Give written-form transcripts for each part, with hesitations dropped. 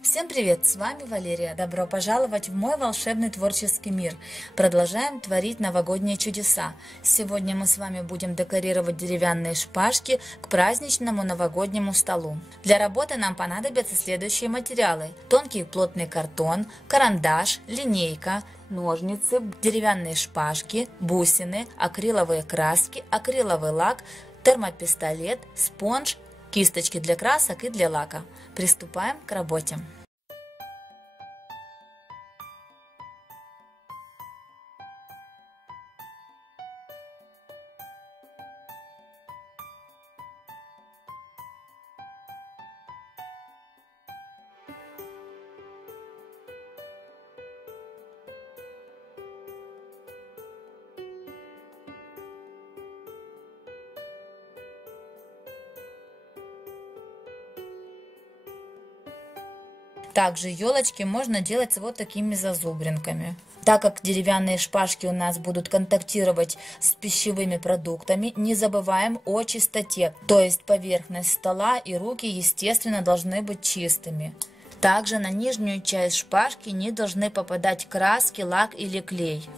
Всем привет, с вами Валерия. Добро пожаловать в мой волшебный творческий мир. Продолжаем творить новогодние чудеса. Сегодня мы с вами будем декорировать деревянные шпажки к праздничному новогоднему столу. Для работы нам понадобятся следующие материалы: тонкий плотный картон, карандаш, линейка, ножницы, деревянные шпажки, бусины, акриловые краски, акриловый лак, термопистолет, спонж, кисточки для красок и для лака. Приступаем к работе. Также елочки можно делать с вот такими зазубринками. Так как деревянные шпажки у нас будут контактировать с пищевыми продуктами, не забываем о чистоте. То есть поверхность стола и руки, естественно, должны быть чистыми. Также на нижнюю часть шпажки не должны попадать краски, лак или клей.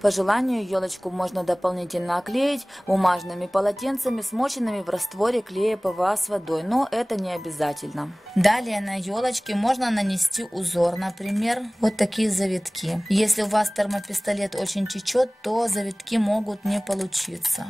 По желанию елочку можно дополнительно оклеить бумажными полотенцами, смоченными в растворе клея ПВА с водой, но это не обязательно. Далее на елочке можно нанести узор, например, вот такие завитки. Если у вас термопистолет очень течет, то завитки могут не получиться.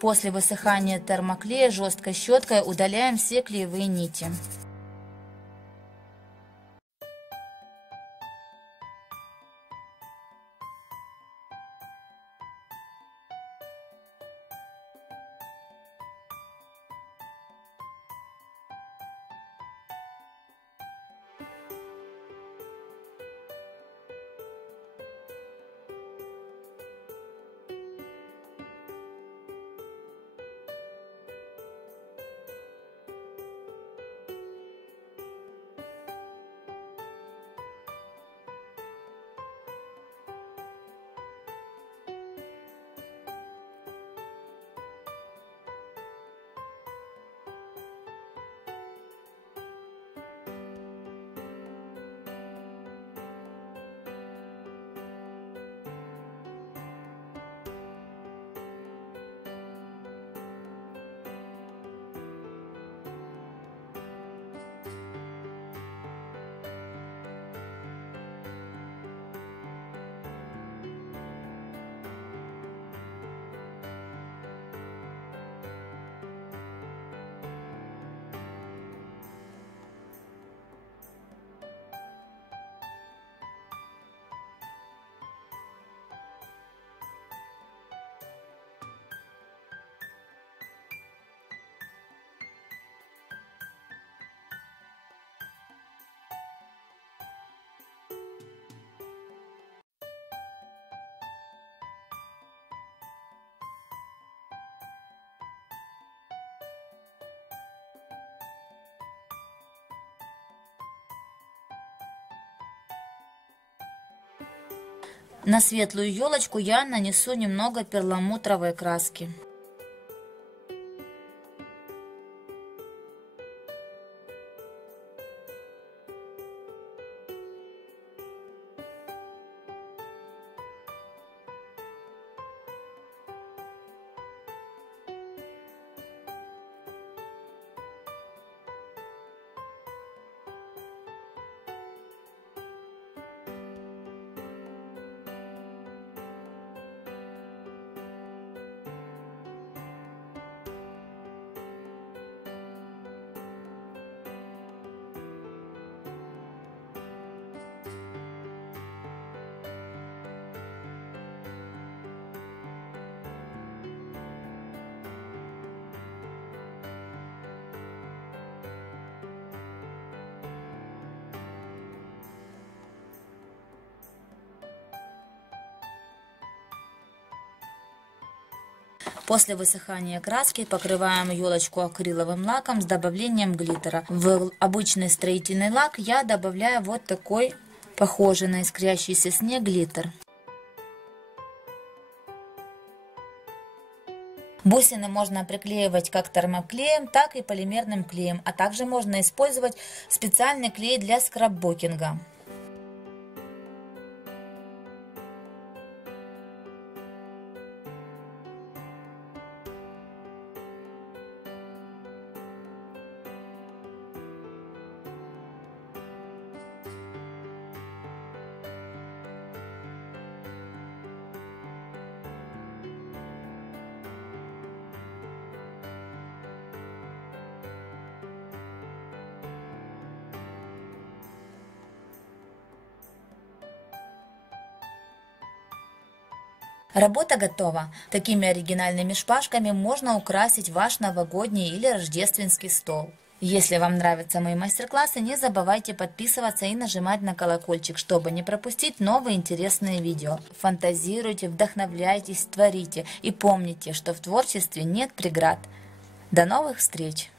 После высыхания термоклея жесткой щеткой удаляем все клеевые нити. На светлую елочку я нанесу немного перламутровой краски. После высыхания краски покрываем елочку акриловым лаком с добавлением глиттера. В обычный строительный лак я добавляю вот такой, похожий на искрящийся снег, глиттер. Бусины можно приклеивать как термоклеем, так и полимерным клеем, а также можно использовать специальный клей для скрапбукинга. Работа готова. Такими оригинальными шпажками можно украсить ваш новогодний или рождественский стол. Если вам нравятся мои мастер-классы, не забывайте подписываться и нажимать на колокольчик, чтобы не пропустить новые интересные видео. Фантазируйте, вдохновляйтесь, творите и помните, что в творчестве нет преград. До новых встреч!